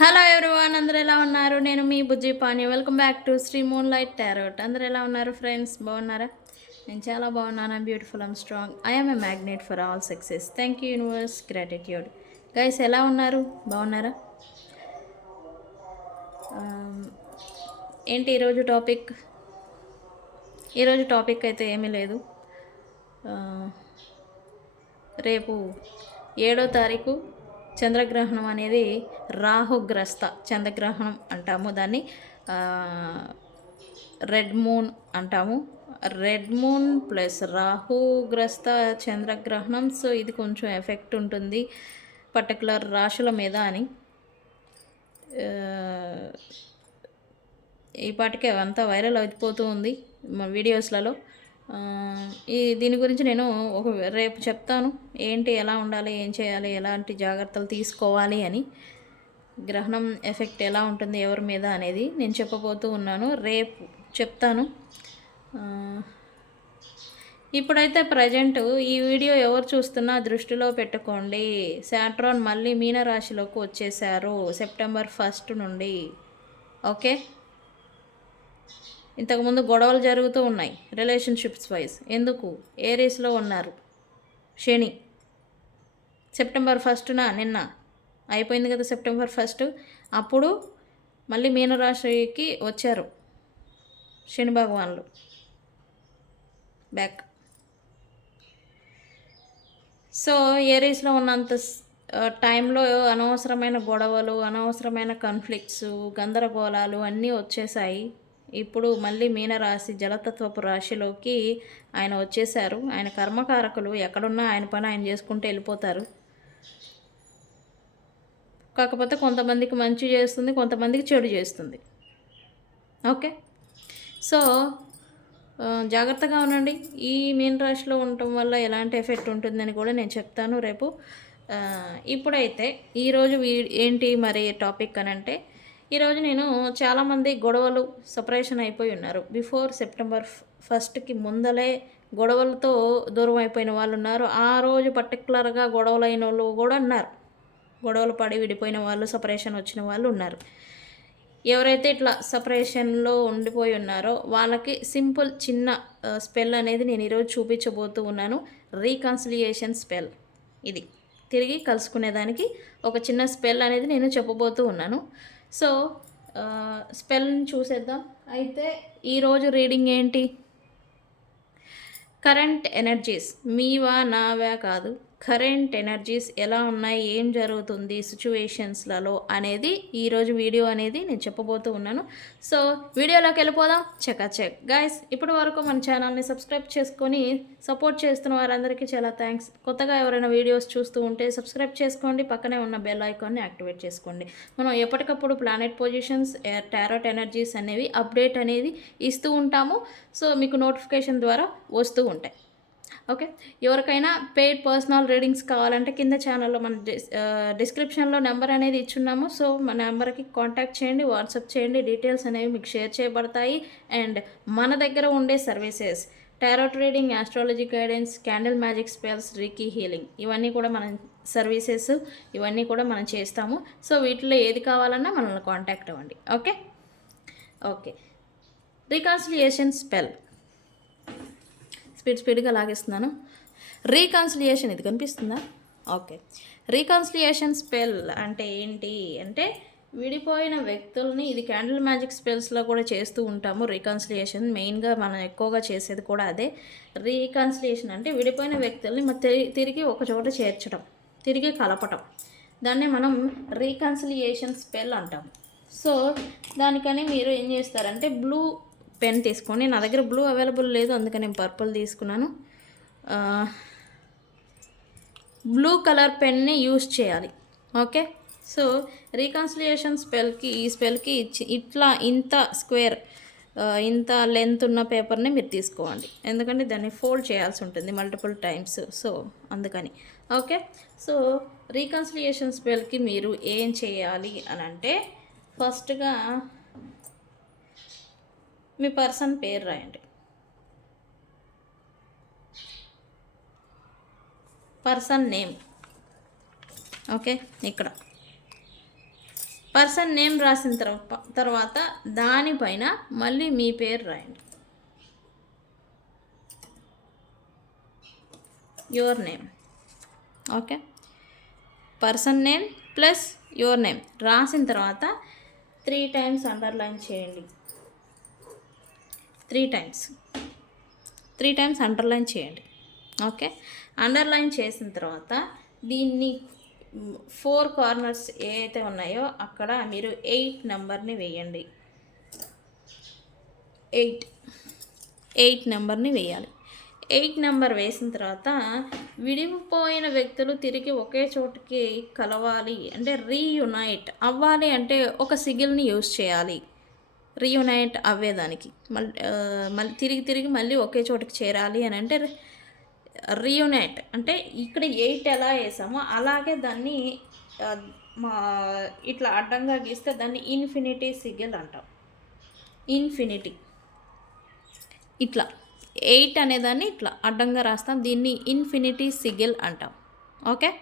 Hello everyone అందరు ఎలా ఉన్నారు? నేను మీ Bujji Pani welcome back to Sri moonlight tarot అందరు ఎలా ఉన్నారు ఫ్రెండ్స్ బాగున్నారా? నేను చాలా బాగున్నాను. I'm beautiful I'm strong I'm a magnet for all success thank you universe gratitude guys ఎలా ఉన్నారు? బాగున్నారా? Um, ఏంటి ఈరోజు టాపిక్ ఈరోజు టాపిక్ అయితే ఏమీ లేదు. Uh, రేపు ఏడో తారీఖు చంద్రగ్రహణం అనేది రాహుగ్రస్త చంద్రగ్రహణం అంటాము. దాన్ని రెడ్ మూన్ అంటాము. రెడ్ మూన్ ప్లస్ రాహుగ్రస్త చంద్రగ్రహణం సో ఇది కొంచెం ఎఫెక్ట్ ఉంటుంది పర్టికులర్ రాశుల మీద అని. ఈ పాటికి అంతా వైరల్ అయిపోతూ ఉంది మా వీడియోస్లలో. ఈ దీని గురించి నేను ఒక రేపు చెప్తాను. ఏంటి ఎలా ఉండాలి ఏం చేయాలి ఎలాంటి జాగ్రత్తలు తీసుకోవాలి అని. గ్రహణం ఎఫెక్ట్ ఎలా ఉంటుంది ఎవరి మీద అనేది నేను చెప్పబోతూ ఉన్నాను. రేపు చెప్తాను. ఇప్పుడైతే ప్రజెంట్ ఈ వీడియో ఎవరు చూస్తున్నా దృష్టిలో పెట్టుకోండి. శాట్రాన్ మళ్ళీ మీనరాశిలోకి వచ్చేసారు సెప్టెంబర్ ఫస్ట్ నుండి. ఓకే? ఇంతకుముందు గొడవలు జరుగుతూ ఉన్నాయి రిలేషన్షిప్స్ వైజ్ ఎందుకు? ఏ రేస్లో ఉన్నారు? శని. సెప్టెంబర్ ఫస్ట్న నిన్న. అయిపోయింది కదా సెప్టెంబర్ ఫస్ట్ అప్పుడు మళ్ళీ మీనరాశికి వచ్చారు శని భగవాన్లు. బ్యాక్ సో ఏరీస్లో ఉన్నంత టైంలో అనవసరమైన గొడవలు అనవసరమైన కాన్ఫ్లిక్ట్స్ గందరగోళాలు అన్నీ వచ్చేసాయి. ఇప్పుడు మళ్ళీ మీనరాశి జలతత్వపు రాశిలోకి ఆయన వచ్చేసారు ఆయన కర్మకారకులు ఎక్కడున్నా ఆయన పని ఆయన చేసుకుంటూ వెళ్ళిపోతారు. కాకపోతే కొంతమందికి మంచి చేస్తుంది కొంతమందికి చెడు చేస్తుంది. ఓకే? సో జాగ్రత్తగా ఉండండి. ఈ మీన రాశిలో ఉండటం వల్ల ఎలాంటి ఎఫెక్ట్ ఉంటుందని కూడా నేను చెప్తాను రేపు. ఇప్పుడైతే ఈరోజు ఏంటి మరి టాపిక్ అని అంటే ఈరోజు నేను చాలామంది గొడవలు సపరేషన్ అయిపోయి ఉన్నారు. బిఫోర్ సెప్టెంబర్ ఫస్ట్కి ముందలే గొడవలతో దూరం అయిపోయిన వాళ్ళు ఉన్నారు. ఆ రోజు పర్టికులర్గా గొడవలు అయిన వాళ్ళు కూడా ఉన్నారు. గొడవలు పడి విడిపోయిన వాళ్ళు సపరేషన్ వచ్చిన వాళ్ళు ఉన్నారు. ఎవరైతే ఇట్లా సపరేషన్లో ఉండిపోయి ఉన్నారో వాళ్ళకి సింపుల్ చిన్న uh, స్పెల్ అనేది నేను ఈరోజు చూపించబోతూ ఉన్నాను. రీకన్సిలియేషన్ స్పెల్ ఇది. తిరిగి కలుసుకునేదానికి ఒక చిన్న స్పెల్ అనేది నేను చెప్పబోతూ ఉన్నాను. సో స్పెల్ని చూసేద్దాం. అయితే ఈరోజు రీడింగ్ ఏంటి? కరెంట్ ఎనర్జీస్ మీవా నావా కాదు. కరెంట్ ఎనర్జీస్ ఎలా ఉన్నాయి ఏం జరుగుతుంది సిచ్యువేషన్స్లలో అనేది ఈరోజు వీడియో అనేది నేను చెప్పబోతూ ఉన్నాను. సో వీడియోలోకి వెళ్ళిపోదాం. Check check. గైస్ ఇప్పటి వరకు మన ఛానల్ని సబ్స్క్రైబ్ చేసుకొని సపోర్ట్ చేస్తున్న వారందరికీ చాలా థ్యాంక్స్ కొత్తగా ఎవరైనా వీడియోస్ చూస్తూ ఉంటే సబ్స్క్రైబ్ చేసుకోండి పక్కనే ఉన్న బెల్ ఐకాన్ని యాక్టివేట్ చేసుకోండి. మనం ఎప్పటికప్పుడు ప్లానెట్ పొజిషన్స్ టారోట్ ఎనర్జీస్ అనేవి అప్డేట్ అనేది ఇస్తూ ఉంటాము. సో మీకు నోటిఫికేషన్ ద్వారా వస్తూ ఉంటాయి. ఓకే. ఎవరికైనా పెయిడ్ పర్సనల్ రీడింగ్స్ కావాలంటే కింద ఛానల్లో మన డిస్ డిస్క్రిప్షన్లో నెంబర్ అనేది ఇచ్చున్నాము. సో మన నెంబర్కి కాంటాక్ట్ చేయండి వాట్సాప్ చేయండి. డీటెయిల్స్ అనేవి మీకు షేర్ చేయబడతాయి. అండ్ మన దగ్గర ఉండే services tarot reading astrology guidance candle magic spells reiki healing ఇవన్నీ కూడా మనం సర్వీసెస్ ఇవన్నీ కూడా మనం చేస్తాము. సో వీటిలో ఏది కావాలన్నా మనల్ని కాంటాక్ట్ అవ్వండి. Okay? Okay. Reconciliation spell. Speed స్పీడ్గా లాగేస్తున్నాను. రీకాన్సిలియేషన్ ఇది కనిపిస్తుందా? ఓకే. రీకాన్సిలియేషన్ స్పెల్ అంటే ఏంటి అంటే విడిపోయిన వ్యక్తుల్ని ఇది క్యాండిల్ మ్యాజిక్ స్పెల్స్లో కూడా చేస్తూ ఉంటాము రీకాన్సిలియేషన్. మెయిన్గా మనం ఎక్కువగా చేసేది కూడా అదే. రీకాన్సిలియేషన్ అంటే విడిపోయిన వ్యక్తుల్ని తిరిగి తిరిగి ఒక చోట చేర్చడం తిరిగి కలపటం. దాన్ని మనం రీకాన్సిలియేషన్ స్పెల్ అంటాం సో దానికని మీరు ఏం చేస్తారంటే బ్లూ పెన్ తీసుకోండి నా దగ్గర బ్లూ అవైలబుల్ లేదు అందుకని నేను పర్పుల్ తీసుకున్నాను. బ్లూ కలర్ పెన్ని యూస్ చేయాలి. ఓకే? సో రీకన్సిలియేషన్ స్పెల్కి ఈ స్పెల్కి ఇచ్చి ఇట్లా ఇంత స్క్వేర్ ఇంత లెంత్ ఉన్న పేపర్ని మీరు తీసుకోండి. ఎందుకంటే దాన్ని ఫోల్డ్ చేయాల్సి ఉంటుంది మల్టిపుల్ టైమ్స్. సో అందుకని. ఓకే? సో రీకన్సిలియేషన్ స్పెల్కి మీరు ఏం చేయాలి అని అంటే ఫస్ట్గా మీ పర్సన్ పేరు రాయండి. Person name. ఓకే ఇక్కడ. పర్సన్ నేమ్ రాసిన తర్వాత తర్వాత దానిపైన మళ్ళీ మీ పేరు రాయండి. Your name okay. Person name plus your name. రాసిన తర్వాత త్రీ టైమ్స్ అండర్లైన్ చేయండి. Three times. Three times underline చేయండి. ఓకే? అండర్లైన్ చేసిన తర్వాత దీన్ని ఫోర్ కార్నర్స్ ఏవైతే ఉన్నాయో అక్కడ మీరు ఎయిట్ నెంబర్ని వేయండి. ఎయిట్. ఎయిట్ నెంబర్ని వేయాలి. ఎయిట్ నెంబర్ వేసిన తర్వాత విడిపోయిన వ్యక్తులు తిరిగి ఒకే చోటుకి కలవాలి అంటే రీయునైట్ అవ్వాలి అంటే ఒక సిగిల్ని యూజ్ చేయాలి. రీయునైట్ అవ్వేదానికి మళ్ళీ మళ్ళీ తిరిగి తిరిగి మళ్ళీ ఒకే చోటుకి చేరాలి అని అంటే రీయునైట్ అంటే ఇక్కడ ఎయిట్ ఎలా వేసామో అలాగే దాన్ని మా ఇట్లా అడ్డంగా గీస్తే దాన్ని ఇన్ఫినిటీ సిగిల్ అంటాం. ఇన్ఫినిటీ. ఇట్లా. ఎయిట్ అనేదాన్ని ఇట్లా అడ్డంగా రాస్తాం దీన్ని ఇన్ఫినిటీ సిగిల్ అంటాం. ఓకే?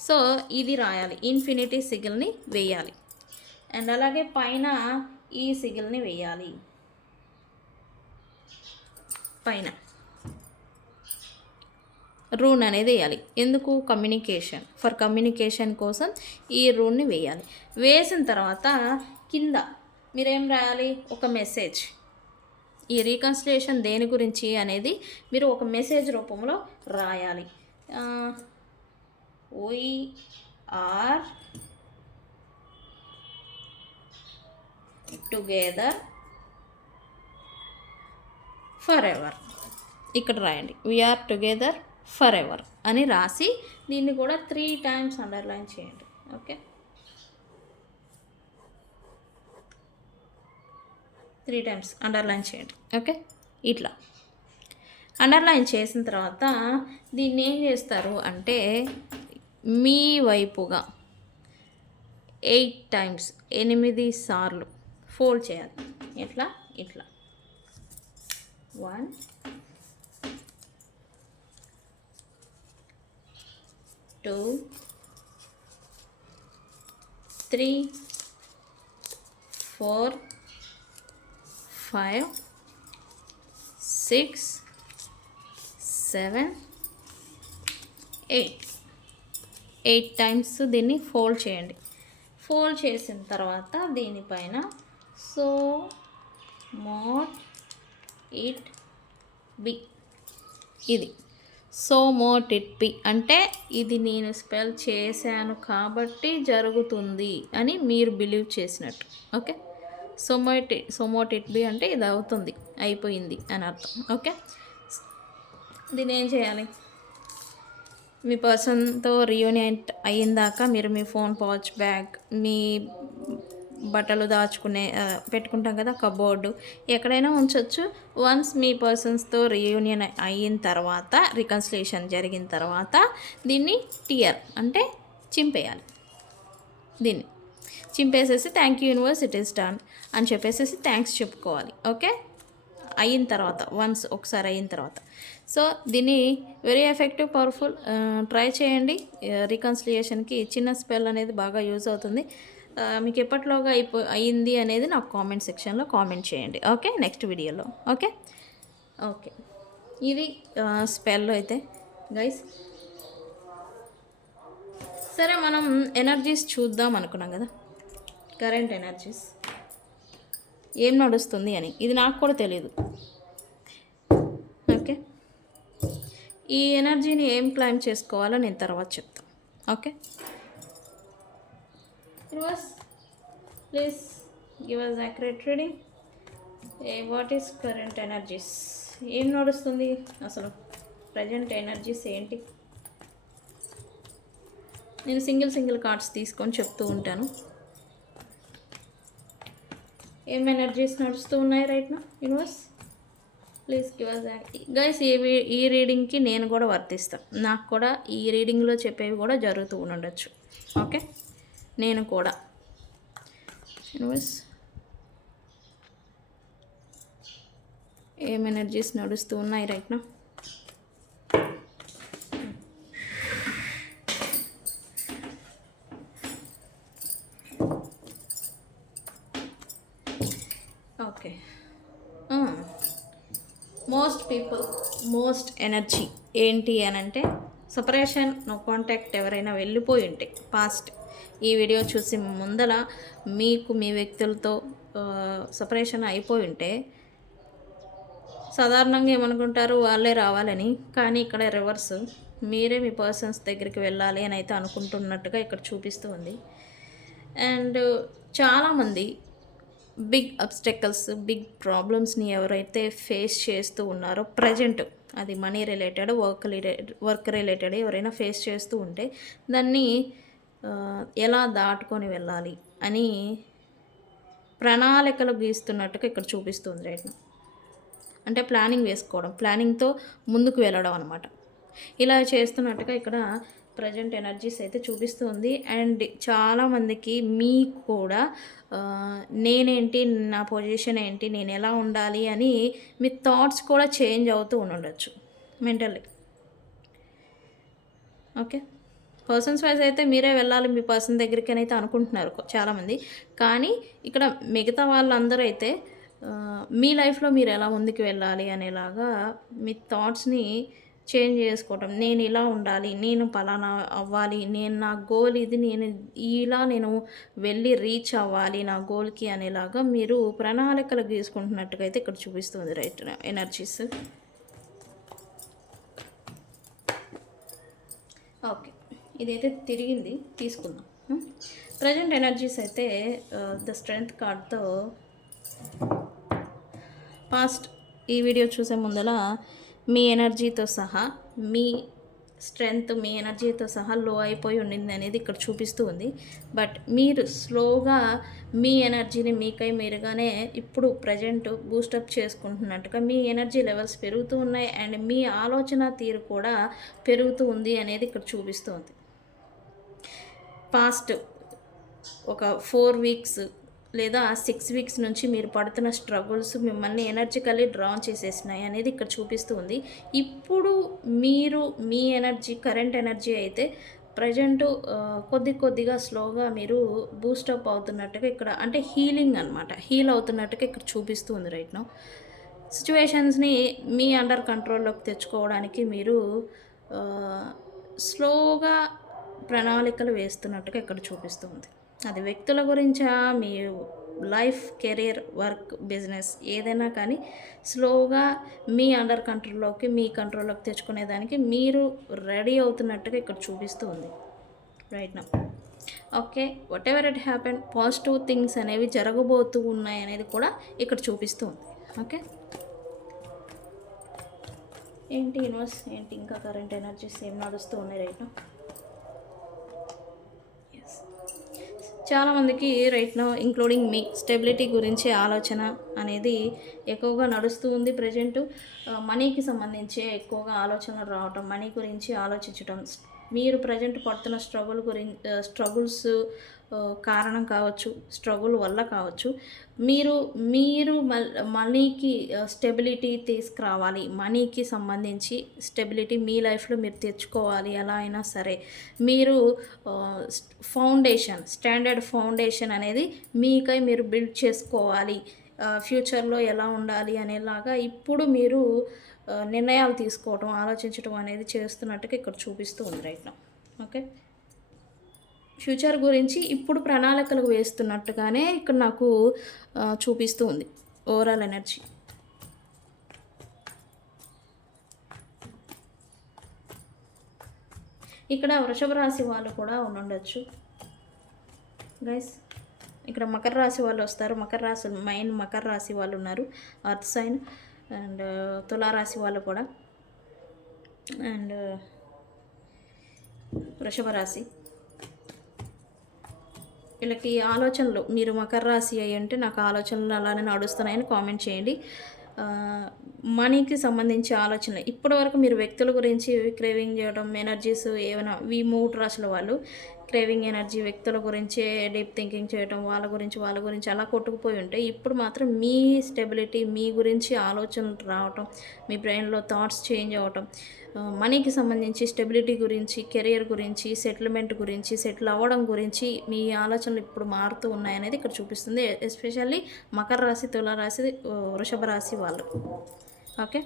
సో ఇది రాయాలి. ఇన్ఫినిటీ సిగిల్ని వేయాలి. అండ్ అలాగే పైన ఈ సిగిల్ని వేయాలి. పైన. రూన్ అనేది వేయాలి. ఎందుకు? కమ్యూనికేషన్. ఫర్ కమ్యూనికేషన్ కోసం ఈ రూన్ని వేయాలి. వేసిన తర్వాత కింద మీరేం రాయాలి? ఒక మెసేజ్. ఈ రీకన్సిలేషన్ దేని గురించి అనేది మీరు ఒక మెసేజ్ రూపంలో రాయాలి. ఓఈఆర్ టుగెదర్ ఫర్ ఎవర్ ఇక్కడ రాయండి. వీఆర్ టుగెదర్ ఫర్ ఎవర్ అని రాసి దీన్ని కూడా త్రీ టైమ్స్ అండర్లైన్ చేయండి. ఓకే త్రీ టైమ్స్ అండర్లైన్ చేయండి. ఓకే ఇట్లా. అండర్లైన్ చేసిన తర్వాత దీన్ని ఏం చేస్తారు అంటే మీ వైపుగా ఎయిట్ టైమ్స్ ఎనిమిది సార్లు ఫోల్డ్ చేయాలి. ఎట్లా? ఇట్లా. One. Two. Three. Four. Five. Six. Seven. Eight. Eight times దీన్ని ఫోల్డ్ చేయండి. ఫోల్డ్ చేసిన తర్వాత దీనిపైన సో మోట్ ఇట్ బి. ఇది. So mote it be. అంటే ఇది నేను స్పెల్ చేశాను కాబట్టి జరుగుతుంది అని మీరు బిలీవ్ చేసినట్టు. Okay? So mote so mote it be అంటే ఇది అవుతుంది అయిపోయింది అని అర్థం. ఓకే? దీని ఏం చేయాలి? మీ పర్సన్తో రియూనియన్ అయ్యిందాక మీరు మీ ఫోన్ పాచ్ బ్యాగ్ మీ బట్టలు దాచుకునే పెట్టుకుంటాం కదా కబోర్డు. ఎక్కడైనా ఉంచవచ్చు వన్స్ మీ పర్సన్స్తో రియూనియన్ అయిన తర్వాత రికన్సిలేషన్ జరిగిన తర్వాత దీన్ని టియర్ అంటే చింపేయాలి. దీన్ని. చింపేసేసి thank you universe it is done అని చెప్పేసేసి థ్యాంక్స్ చెప్పుకోవాలి. ఓకే? అయిన తర్వాత వన్స్ ఒకసారి అయిన తర్వాత. సో దీన్ని వెరీ ఎఫెక్టివ్ పవర్ఫుల్ ట్రై చేయండి. రికన్సిలియేషన్కి చిన్న స్పెల్ అనేది బాగా యూజ్ అవుతుంది. మీకు ఎప్పటిలోగా అయిపో అయింది అనేది నాకు కామెంట్ సెక్షన్లో కామెంట్ చేయండి. ఓకే? నెక్స్ట్ వీడియోలో. ఓకే? ఓకే. ఇది స్పెల్ అయితే. గైస్. సరే మనం ఎనర్జీస్ చూద్దాం అనుకున్నాం కదా. Current energies. ఏం నడుస్తుంది అని. ఇది నాకు కూడా తెలియదు ఓకే? ఈ ఎనర్జీని ఏం క్లైమ్ చేసుకోవాలో నేను తర్వాత చెప్తాను okay? Universe please give us accurate reading. ఏ వాట్ ఈస్ కరెంట్ ఎనర్జీస్ ఏం నడుస్తుంది అసలు? ప్రజెంట్ ఎనర్జీస్ ఏంటి? నేను సింగిల్ సింగిల్ కార్డ్స్ తీసుకొని చెప్తూ ఉంటాను. ఏం ఎనర్జీస్ నడుస్తూ ఉన్నాయి రైట్ నా universe please give us guys ఈ ఈ రీడింగ్కి నేను కూడా వర్తిస్తాను. నాకు కూడా ఈ రీడింగ్లో చెప్పేవి కూడా జరుగుతూ ఉండొచ్చు. ఓకే నేను కూడా. యూనివర్స్ ఏం ఎనర్జీస్ నడుస్తూ ఉన్నాయి రైట్ నా okay most people most energy ఏంటి అని అంటే సపరేషన్ నో కాంటాక్ట్ ఎవరైనా వెళ్ళిపోయి ఉంటే పాస్ట్ ఈ వీడియో చూసి ముందల మీకు మీ వ్యక్తులతో సపరేషన్ అయిపోయి ఉంటే సాధారణంగా ఏమనుకుంటారు వాళ్ళే రావాలని. కానీ ఇక్కడ రివర్స్ మీరే మీ పర్సన్స్ దగ్గరికి వెళ్ళాలి అని అయితే అనుకుంటున్నట్టుగా ఇక్కడ చూపిస్తూ ఉంది. అండ్ చాలామంది బిగ్ అబ్స్టెకల్స్ బిగ్ ప్రాబ్లమ్స్ని ఎవరైతే ఫేస్ చేస్తూ ఉన్నారో ప్రజెంట్ అది money related work work related ఎవరైనా ఫేస్ చేస్తూ ఉంటే దాన్ని ఎలా దాటుకొని వెళ్ళాలి అని ప్రణాళికలు గీస్తున్నట్టుగా ఇక్కడ చూపిస్తుంది రైట్ అంటే ప్లానింగ్ వేసుకోవడం ప్లానింగ్తో ముందుకు వెళ్ళడం అనమాట ఇలా చేస్తున్నట్టుగా ఇక్కడ ప్రజెంట్ ఎనర్జీస్ అయితే చూపిస్తుంది. అండ్ చాలామందికి మీకు కూడా నేనేంటి నా పొజిషన్ ఏంటి నేను ఎలా ఉండాలి అని మీ థాట్స్ కూడా చేంజ్ అవుతూ ఉండొచ్చు మెంటల్లీ. ఓకే? పర్సన్స్ వైజ్ అయితే మీరే వెళ్ళాలి మీ పర్సన్ దగ్గరికి అయితే అనుకుంటున్నారు చాలామంది. కానీ ఇక్కడ మిగతా వాళ్ళందరూ అయితే మీ లైఫ్లో మీరు ఎలా ముందుకు వెళ్ళాలి అనేలాగా మీ థాట్స్ని చేంజ్ చేసుకోవటం. నేను ఇలా ఉండాలి నేను పలానా అవ్వాలి నేను నా గోల్ ఇది నేను ఇలా నేను వెళ్ళి రీచ్ అవ్వాలి నా గోల్కి అనేలాగా మీరు ప్రణాళికలు గీసుకుంటున్నట్టుగా అయితే ఇక్కడ చూపిస్తుంది రైట్ ఎనర్జీస్. ఓకే. ఇదైతే తిరిగింది తీసుకుందాం. ప్రజెంట్ ఎనర్జీస్ అయితే ద స్ట్రెంగ్త్ కార్డ్తో పాస్ట్ ఈ వీడియో చూసే ముందల మీ ఎనర్జీతో సహా మీ స్ట్రెంగ్త్ మీ ఎనర్జీతో సహా లో అయిపోయి ఉండింది అనేది ఇక్కడ చూపిస్తూ ఉంది. బట్ మీరు స్లోగా మీ ఎనర్జీని మీకై మీరుగానే ఇప్పుడు ప్రజెంట్ బూస్టప్ చేసుకుంటున్నట్టుగా మీ ఎనర్జీ లెవెల్స్ పెరుగుతూ ఉన్నాయి. అండ్ మీ ఆలోచన తీరు కూడా పెరుగుతూ ఉంది అనేది ఇక్కడ చూపిస్తుంది పాస్ట్ ఒక ఫోర్ వీక్స్ లేదా సిక్స్ వీక్స్ నుంచి మీరు పడుతున్న స్ట్రగుల్స్ మిమ్మల్ని ఎనర్జికల్లీ డ్రా చేసేసినాయి అనేది ఇక్కడ చూపిస్తూ ఉంది. ఇప్పుడు మీరు మీ ఎనర్జీ కరెంట్ ఎనర్జీ అయితే ప్రజెంట్ uh, కొద్ది కొద్దిగా స్లోగా మీరు బూస్టప్ అవుతున్నట్టుగా ఇక్కడ అంటే హీలింగ్ అనమాట హీల్ అవుతున్నట్టుగా ఇక్కడ చూపిస్తూ ఉంది రైట్ నో సిచ్యువేషన్స్ని మీ అండర్ కంట్రోల్లోకి తెచ్చుకోవడానికి మీరు uh, స్లోగా ప్రణాళికలు వేస్తున్నట్టుగా ఇక్కడ చూపిస్తుంది. అది వ్యక్తుల గురించా? మీ లైఫ్ కెరీర్ వర్క్ బిజినెస్ ఏదైనా కానీ స్లోగా మీ అండర్ కంట్రోల్లోకి మీ కంట్రోల్లోకి తెచ్చుకునేదానికి మీరు రెడీ అవుతున్నట్టుగా ఇక్కడ చూపిస్తూ ఉంది. రైట్ నా. Okay whatever it happen positive things అనేవి జరగబోతూ ఉన్నాయి అనేది కూడా ఇక్కడ చూపిస్తూ ఉంది. ఓకే? ఏంటి యూనివర్స్ ఏంటి ఇంకా కరెంట్ ఎనర్జీస్ ఏం నడుస్తూ ఉన్నాయి రైట్ చాలామందికి రైట్ నో ఇంక్లూడింగ్ మీ స్టెబిలిటీ గురించి ఆలోచన అనేది ఎక్కువగా నడుస్తూ ఉంది ప్రజెంట్ మనీకి uh, సంబంధించి ఎక్కువగా ఆలోచనలు రావటం మనీ గురించి ఆలోచించటం మీరు ప్రజెంట్ పడుతున్న స్ట్రగుల్ గురించి స్ట్రగుల్స్ కారణం కావచ్చు స్ట్రగుల్ వల్ల కావచ్చు మీరు మీరు మనీకి స్టెబిలిటీ తీసుకురావాలి. మనీకి సంబంధించి స్టెబిలిటీ మీ లైఫ్లో మీరు తెచ్చుకోవాలి. ఎలా అయినా సరే మీరు ఫౌండేషన్ స్టాండర్డ్ ఫౌండేషన్ అనేది మీకై మీరు బిల్డ్ చేసుకోవాలి. ఫ్యూచర్లో ఎలా ఉండాలి అనేలాగా ఇప్పుడు మీరు నిర్ణయాలు తీసుకోవటం ఆలోచించడం అనేది చేస్తున్నట్టుగా ఇక్కడ చూపిస్తూ ఉంది రైట్ నా ఓకే ఫ్యూచర్ గురించి ఇప్పుడు ప్రణాళికలు వేస్తున్నట్టుగానే ఇక్కడ నాకు చూపిస్తూ ఉంది ఓవరాల్ ఎనర్జీ ఇక్కడ వృషభ రాశి వాళ్ళు కూడా ఉండొచ్చు గైస్ ఇక్కడ మకర రాశి వాళ్ళు వస్తారు. మకర రాశి మెయిన్ మకర రాశి వాళ్ళు ఉన్నారు. అర్త్ సైన్ అండ్ తులారాశి వాళ్ళు కూడా. అండ్ వృషభ రాశి. వీళ్ళకి ఆలోచనలు మీరు మకర రాశి అయ్యి ఉంటే నాకు ఆలోచనలు అలానే నడుస్తున్నాయని కామెంట్ చేయండి. మనీకి సంబంధించి ఆలోచనలు. ఇప్పటి వరకు మీరు వ్యక్తుల గురించి క్రేవింగ్ చేయడం ఎనర్జీస్ ఏమైనా ఈ మూడు రాశుల వాళ్ళు క్రేవింగ్ ఎనర్జీ వ్యక్తుల గురించి డీప్ థింకింగ్ చేయటం వాళ్ళ గురించి వాళ్ళ గురించి అలా కొట్టుకుపోయి ఉంటే ఇప్పుడు మాత్రం మీ స్టెబిలిటీ మీ గురించి ఆలోచనలు రావటం మీ బ్రెయిన్లో థాట్స్ చేంజ్ అవ్వటం మనీకి సంబంధించి స్టెబిలిటీ గురించి కెరియర్ గురించి సెటిల్మెంట్ గురించి సెటిల్ అవ్వడం గురించి మీ ఆలోచనలు ఇప్పుడు మారుతూ ఉన్నాయనేది ఇక్కడ చూపిస్తుంది. ఎస్పెషల్లీ మకర రాశి తులరాశి వృషభ రాశి వాళ్ళు. ఓకే?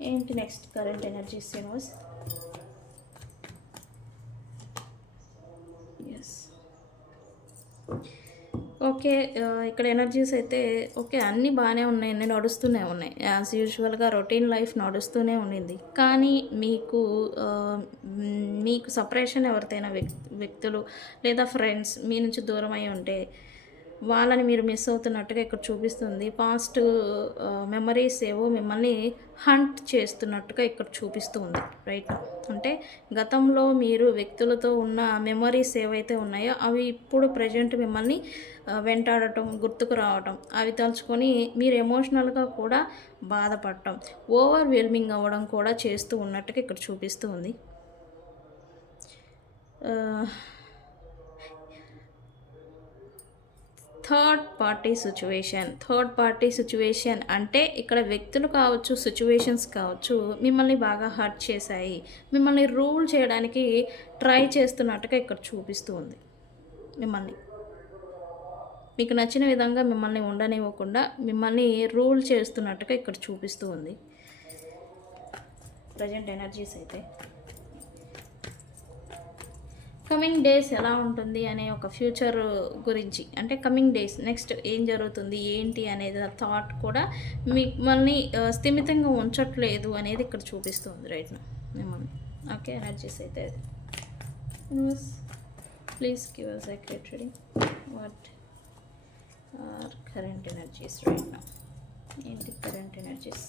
ఏంటి next current energy universe okay ఇక్కడ ఎనర్జీస్ అయితే ఓకే అన్నీ బాగానే ఉన్నాయి అన్నీ నడుస్తూనే ఉన్నాయి. యాజ్ యూజువల్గా రొటీన్ లైఫ్ నడుస్తూనే ఉండింది. కానీ మీకు మీకు సపరేషన్ ఎవరితైనా వ్యక్ వ్యక్తులు లేదా ఫ్రెండ్స్ మీ నుంచి దూరం అయి ఉంటే వాళ్ళని మీరు మిస్ అవుతున్నట్టుగా ఇక్కడ చూపిస్తుంది. పాస్ట్ మెమరీస్ uh, ఏవో మిమ్మల్ని హంట్ చేస్తున్నట్టుగా ఇక్కడ చూపిస్తూ ఉంది రైట్ అంటే గతంలో మీరు వ్యక్తులతో ఉన్న మెమరీస్ ఏవైతే ఉన్నాయో అవి ఇప్పుడు ప్రజెంట్ మిమ్మల్ని uh, వెంటాడటం గుర్తుకు రావటం అవి తలుచుకొని మీరు ఎమోషనల్గా కూడా బాధపడటం ఓవర్ వెల్మింగ్ అవ్వడం కూడా చేస్తూ ఉన్నట్టుగా ఇక్కడ చూపిస్తూ uh, ఉంది ఆ, third party situation. Third party situation అంటే ఇక్కడ వ్యక్తులు కావచ్చు సిచ్యువేషన్స్ కావచ్చు మిమ్మల్ని బాగా హర్ట్ చేశాయి. మిమ్మల్ని రూల్ చేయడానికి ట్రై చేస్తున్నట్టుగా ఇక్కడ చూపిస్తూ ఉంది మిమ్మల్ని. మీకు నచ్చిన విధంగా మిమ్మల్ని ఉండనివ్వకుండా మిమ్మల్ని రూల్ చేస్తున్నట్టుగా ఇక్కడ చూపిస్తూ ఉంది ప్రజెంట్ ఎనర్జీస్ అయితే. కమింగ్ డేస్ ఎలా ఉంటుంది అనే ఒక ఫ్యూచర్ గురించి. అంటే కమింగ్ డేస్ నెక్స్ట్ ఏం జరుగుతుంది ఏంటి అనేది థాట్ కూడా మిమ్మల్ని స్థిమితంగా ఉంచట్లేదు అనేది ఇక్కడ చూపిస్తుంది రైట్ మిమ్మల్ని. ఓకే ఎనర్జీస్ అయితే please give us accurate what are current energies right నా ఏంటి కరెంట్ ఎనర్జీస్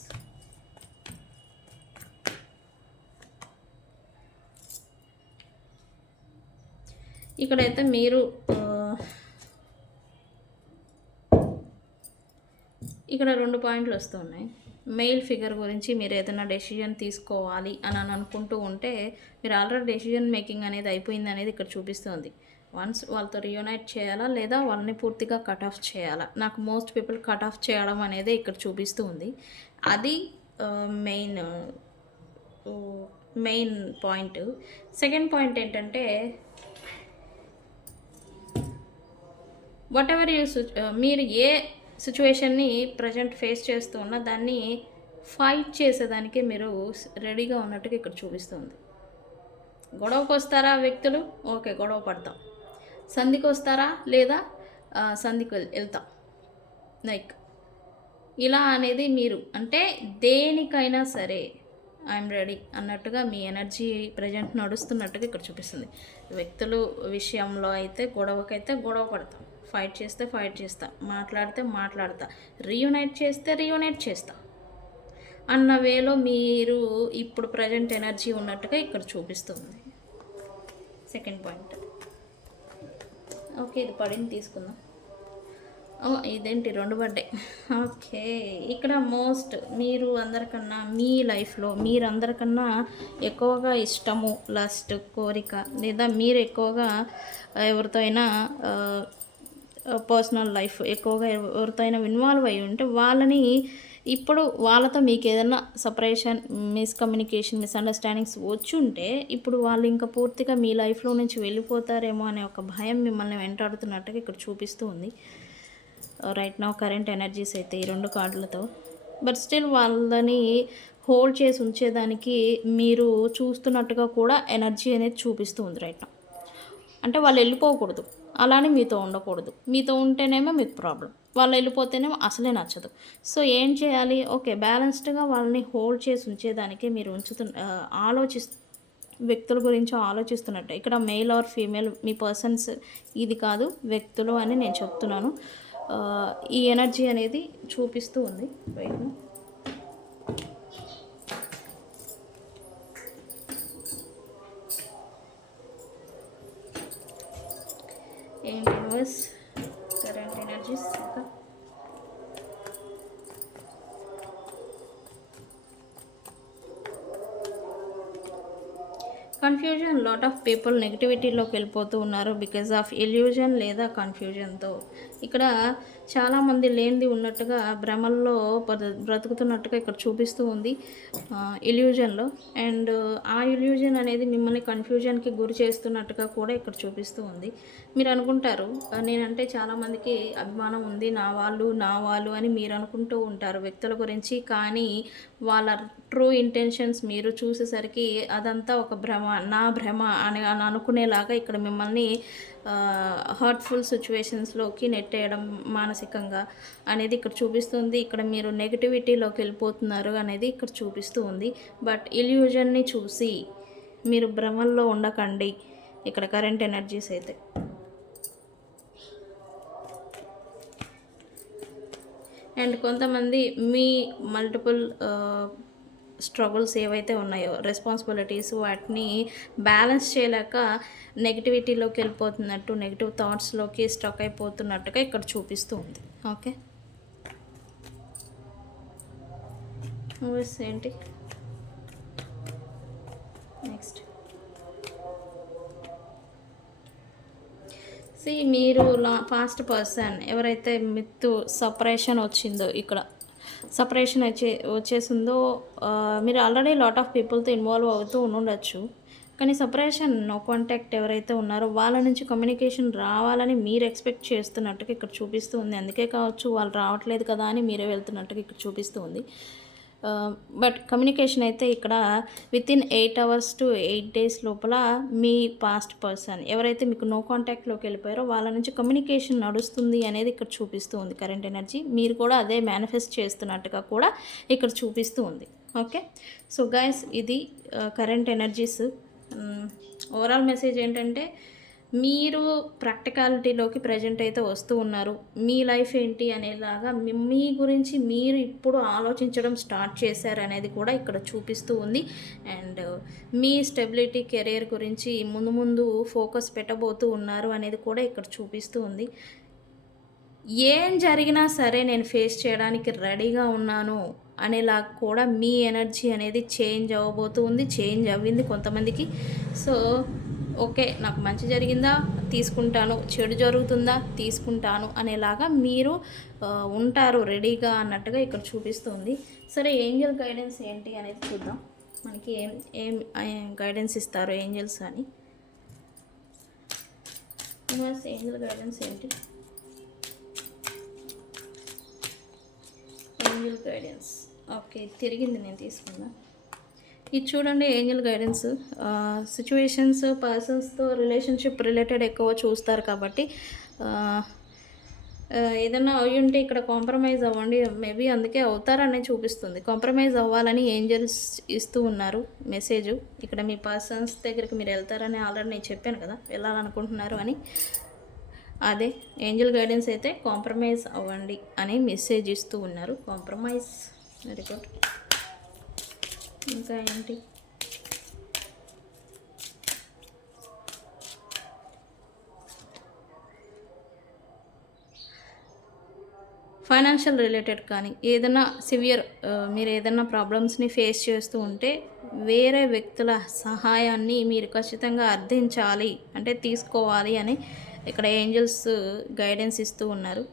ఇక్కడైతే మీరు ఇక్కడ రెండు పాయింట్లు వస్తున్నాయి. మెయిల్ ఫిగర్ గురించి మీరు ఏదైనా డెసిజన్ తీసుకోవాలి అని అని అనుకుంటూ ఉంటే మీరు ఆల్రెడీ డెసిజన్ మేకింగ్ అనేది అయిపోయింది అనేది ఇక్కడ చూపిస్తుంది. వన్స్ వాళ్ళతో రియూనైట్ చేయాలా లేదా వాళ్ళని పూర్తిగా కట్ ఆఫ్ చేయాలా? నాకు మోస్ట్ పీపుల్ కట్ ఆఫ్ చేయడం అనేది ఇక్కడ చూపిస్తూ ఉంది. అది main main point. Second point ఏంటంటే వాట్ ఎవర్ యూ మీరు ఏ సిచ్యువేషన్ని ప్రజెంట్ ఫేస్ చేస్తూ ఉన్నా దాన్ని ఫైట్ చేసేదానికి మీరు రెడీగా ఉన్నట్టుగా ఇక్కడ చూపిస్తుంది. గొడవకు వస్తారా వ్యక్తులు? ఓకే గొడవ పడతాం. సంధికి వస్తారా లేదా సంధికి వెళ్తాం. లైక్ ఇలా అనేది మీరు అంటే దేనికైనా సరే ఐఎమ్ రెడీ అన్నట్టుగా మీ ఎనర్జీ ప్రజెంట్ నడుస్తున్నట్టుగా ఇక్కడ చూపిస్తుంది. వ్యక్తులు విషయంలో అయితే గొడవకైతే గొడవ పడతాం. ఫైట్ చేస్తే ఫైట్ చేస్తా. మాట్లాడితే మాట్లాడతా. రీయునైట్ చేస్తే రీయునైట్ చేస్తా. అన్న వేలో మీరు ఇప్పుడు ప్రజెంట్ ఎనర్జీ ఉన్నట్టుగా ఇక్కడ చూపిస్తుంది. Second point. ఓకే ఇది పడింది తీసుకుందాం. ఓ, ఇదేంటి రెండు పడ్డాయి. ఓకే ఇక్కడ మోస్ట్ మీరు అందరికన్నా మీ లైఫ్లో మీరందరికన్నా ఎక్కువగా ఇష్టము లస్ట్ కోరిక లేదా మీరు ఎక్కువగా ఎవరితో అయినా Uh, పర్సనల్ లైఫ్ ఎక్కువగా ఎవరితో అయినా ఇన్వాల్వ్ అయి ఉంటే వాళ్ళని ఇప్పుడు వాళ్ళతో మీకు ఏదైనా సపరేషన్ మిస్కమ్యూనికేషన్ మిస్అండర్స్టాండింగ్స్ వచ్చి ఉంటే ఇప్పుడు వాళ్ళు ఇంకా పూర్తిగా మీ లైఫ్లో నుంచి వెళ్ళిపోతారేమో అనే ఒక భయం మిమ్మల్ని వెంటాడుతున్నట్టుగా ఇక్కడ చూపిస్తూ ఉంది. రైట్ నా కరెంట్ ఎనర్జీస్ అయితే ఈ రెండు కార్డులతో. బట్ స్టిల్ వాళ్ళని హోల్డ్ చేసి ఉంచేదానికి మీరు చూస్తున్నట్టుగా కూడా ఎనర్జీ అనేది చూపిస్తూ ఉంది రైట్ అంటే వాళ్ళు వెళ్ళిపోకూడదు. అలానే మీతో ఉండకూడదు. మీతో ఉంటేనేమో మీకు ప్రాబ్లం. వాళ్ళు వెళ్ళిపోతేనేమో అసలే నచ్చదు. సో ఏం చేయాలి? ఓకే బ్యాలెన్స్డ్గా వాళ్ళని హోల్డ్ చేసి ఉంచేదానికి మీరు ఉంచుతున్న ఆలోచిస్ వ్యక్తుల గురించి ఆలోచిస్తున్నట్టు. ఇక్కడ మెయిల్ ఆర్ ఫీమేల్ మీ పర్సన్స్ ఇది కాదు వ్యక్తులు అని నేను చెప్తున్నాను. ఈ ఎనర్జీ అనేది చూపిస్తూ ఉంది. రైట్ ఏం యూనివర్స్ కరెంట్ ఎనర్జీస్ ఇంకా కన్ఫ్యూజన్ లాట్ ఆఫ్ పీపుల్ నెగిటివిటీలోకి వెళ్ళిపోతూ ఉన్నారు బికాజ్ ఆఫ్ ఇల్యూజన్ లేదా కన్ఫ్యూజన్తో ఇక్కడ చాలామంది లేనిది ఉన్నట్టుగా భ్రమల్లో బ్రతుకుతున్నట్టుగా ఇక్కడ చూపిస్తూ ఉంది ఇల్యూజన్లో అండ్ ఆ ఇల్యూజన్ అనేది మిమ్మల్ని కన్ఫ్యూజన్కి గురి చేస్తున్నట్టుగా కూడా ఇక్కడ చూపిస్తూ ఉంది. మీరు అనుకుంటారు నేనంటే చాలామందికి అభిమానం ఉంది నా వాళ్ళు నా వాళ్ళు అని మీరు అనుకుంటూ ఉంటారు వ్యక్తుల గురించి కానీ వాళ్ళ ట్రూ ఇంటెన్షన్స్ మీరు చూసేసరికి అదంతా ఒక భ్రమ నా భ్రమ అని అనుకునేలాగా ఇక్కడ మిమ్మల్ని హర్ట్ఫుల్ సిచ్యువేషన్స్లోకి నెట్టేయడం మానసికంగా అనేది ఇక్కడ చూపిస్తుంది. ఇక్కడ మీరు నెగిటివిటీలోకి వెళ్ళిపోతున్నారు అనేది ఇక్కడ చూపిస్తూ ఉంది బట్ ఇల్యూజన్ని చూసి మీరు భ్రమల్లో ఉండకండి. ఇక్కడ కరెంట్ ఎనర్జీస్ అయితే. అండ్ కొంతమంది మీ మల్టిపుల్ స్ట్రగుల్స్ ఏవైతే ఉన్నాయో రెస్పాన్సిబిలిటీస్ వాటిని బ్యాలెన్స్ చేయలేక నెగిటివిటీలోకి వెళ్ళిపోతున్నట్టు నెగిటివ్ థాట్స్లోకి స్టక్ అయిపోతున్నట్టుగా ఇక్కడ చూపిస్తూ ఉంది. ఓకే? ఏంటి? నెక్స్ట్. సి మీరు లా ఫాస్ట్ పర్సన్ ఎవరైతే మిత్తు సపరేషన్ వచ్చిందో ఇక్కడ సపరేషన్ వచ్చే వచ్చేసిందో మీరు ఆల్రెడీ లాట్ ఆఫ్ పీపుల్తో ఇన్వాల్వ్ అవుతూ ఉండొచ్చు కానీ సపరేషన్ నో కాంటాక్ట్ ఎవరైతే ఉన్నారో వాళ్ళ నుంచి కమ్యూనికేషన్ రావాలని మీరు ఎక్స్పెక్ట్ చేస్తున్నట్టుగా ఇక్కడ చూపిస్తూ ఉంది. అందుకే కావచ్చు వాళ్ళు రావట్లేదు కదా అని మీరే వెళ్తున్నట్టుగా ఇక్కడ చూపిస్తూ ఉంది. బట్ కమ్యూనికేషన్ అయితే ఇక్కడ within eight hours to eight days లోపల మీ పాస్ట్ పర్సన్ ఎవరైతే మీకు నో కాంటాక్ట్లోకి వెళ్ళిపోయారో వాళ్ళ నుంచి కమ్యూనికేషన్ నడుస్తుంది అనేది ఇక్కడ చూపిస్తూ ఉంది. కరెంట్ ఎనర్జీ మీరు కూడా అదే మేనిఫెస్ట్ చేస్తున్నట్టుగా కూడా ఇక్కడ చూపిస్తూ ఉంది. ఓకే? సో గైస్ ఇది కరెంట్ ఎనర్జీస్ ఓవరాల్ మెసేజ్ ఏంటంటే మీరు ప్రాక్టికాలిటీలోకి ప్రజెంట్ అయితే వస్తూ ఉన్నారు. మీ లైఫ్ ఏంటి అనేలాగా మీ- గురించి మీరు ఇప్పుడు ఆలోచించడం స్టార్ట్ చేశారు అనేది కూడా ఇక్కడ చూపిస్తూ ఉంది. అండ్ మీ స్టెబిలిటీ కెరీర్ గురించి ముందు ముందు ఫోకస్ పెట్టబోతూ ఉన్నారు అనేది కూడా ఇక్కడ చూపిస్తూ ఉంది. ఏం జరిగినా సరే నేను ఫేస్ చేయడానికి రెడీగా ఉన్నాను అనేలా కూడా మీ ఎనర్జీ అనేది చేంజ్ అవ్వబోతూ ఉంది చేంజ్ అవ్వింది కొంతమందికి. సో ఓకే నాకు మంచి జరిగిందా? తీసుకుంటాను. చెడు జరుగుతుందా? తీసుకుంటాను అనేలాగా మీరు ఉంటారు రెడీగా అన్నట్టుగా ఇక్కడ చూపిస్తుంది. సరే ఏంజల్ గైడెన్స్ ఏంటి అనేది చూద్దాం. మనకి ఏం ఏం గైడెన్స్ ఇస్తారు ఏంజల్స్ అని? ఏంజల్ గైడెన్స్ ఏంటి? Angel guidance. ఓకే తిరిగింది నేను తీసుకున్నా ఇది చూడండి ఏంజల్ గైడెన్స్. సిచ్యువేషన్స్ పర్సన్స్తో రిలేషన్షిప్ రిలేటెడ్ ఎక్కువ చూస్తారు కాబట్టి ఏదైనా అయి ఉంటే ఇక్కడ కాంప్రమైజ్ అవ్వండి. మేబీ అందుకే అవుతారనే చూపిస్తుంది. కాంప్రమైజ్ అవ్వాలని ఏంజల్స్ ఇస్తూ ఉన్నారు. మెసేజ్ ఇక్కడ మీ పర్సన్స్ దగ్గరికి మీరు వెళ్తారని ఆల్రెడీ నేను చెప్పాను కదా వెళ్ళాలనుకుంటున్నారు అని. అదే ఏంజల్ గైడెన్స్ అయితే కాంప్రమైజ్ అవ్వండి అని మెసేజ్ ఇస్తూ ఉన్నారు. కాంప్రమైజ్ రిపోర్ట్ ఇంకా ఏంటి? ఫైనాన్షియల్ రిలేటెడ్ కానీ ఏదైనా సివియర్ మీరు ఏదైనా ప్రాబ్లమ్స్ని ఫేస్ చేస్తూ ఉంటే వేరే వ్యక్తుల సహాయాన్ని మీరు ఖచ్చితంగా అర్థించాలి అంటే తీసుకోవాలి అని ఇక్కడ ఏంజల్స్ గైడెన్స్ ఇస్తూ ఉన్నారు.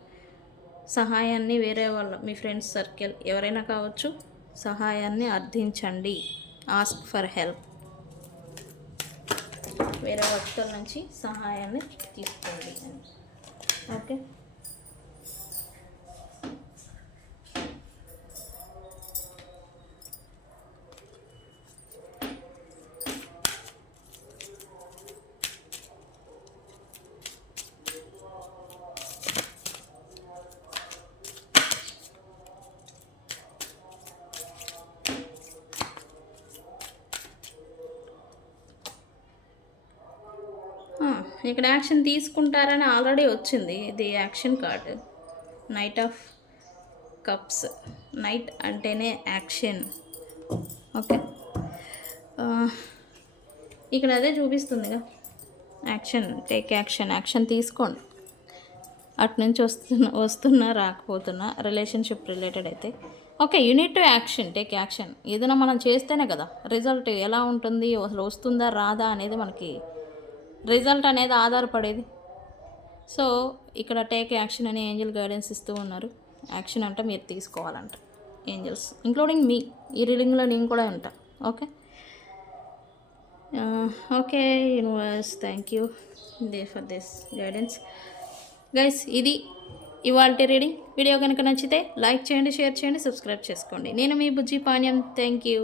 సహాయాన్ని వేరే వాళ్ళ మీ ఫ్రెండ్స్ సర్కిల్ ఎవరైనా కావచ్చు. సహాయాన్ని అర్థించండి. ఆస్క్ ఫర్ హెల్ప్ వేరే వ్యక్తుల నుంచి సహాయాన్ని తీసుకోండి. ఓకే ఇక్కడ యాక్షన్ తీసుకుంటారని ఆల్రెడీ వచ్చింది. ఇది action card. Knight of cups. Knight అంటేనే యాక్షన్. ఓకే. ఇక్కడ అదే చూపిస్తుందిగా. యాక్షన్ టేక్ యాక్షన్ యాక్షన్ తీసుకోండి. అటు నుంచి వస్తున్న వస్తున్నా రాకపోతున్నా రిలేషన్షిప్ రిలేటెడ్ అయితే. Okay you need to action take action. ఏదైనా మనం చేస్తేనే కదా రిజల్ట్ ఎలా ఉంటుంది అసలు వస్తుందా రాదా అనేది మనకి రిజల్ట్ అనేది ఆధారపడేది. సో ఇక్కడ టేక్ యాక్షన్ అని ఏంజల్ గైడెన్స్ ఇస్తూ ఉన్నారు. యాక్షన్ అంటే మీరు తీసుకోవాలంట ఏంజల్స్ ఇంక్లూడింగ్ మీ. ఈ రీడింగ్లో నేను కూడా ఉంటా. Okay? Okay universe thank you. They for this guidance. Guys ఇది ఇవాళ రీడింగ్. వీడియో కనుక నచ్చితే లైక్ చేయండి షేర్ చేయండి సబ్స్క్రైబ్ చేసుకోండి. నేను మీ బుజ్జి పాణ్యం. Thank you.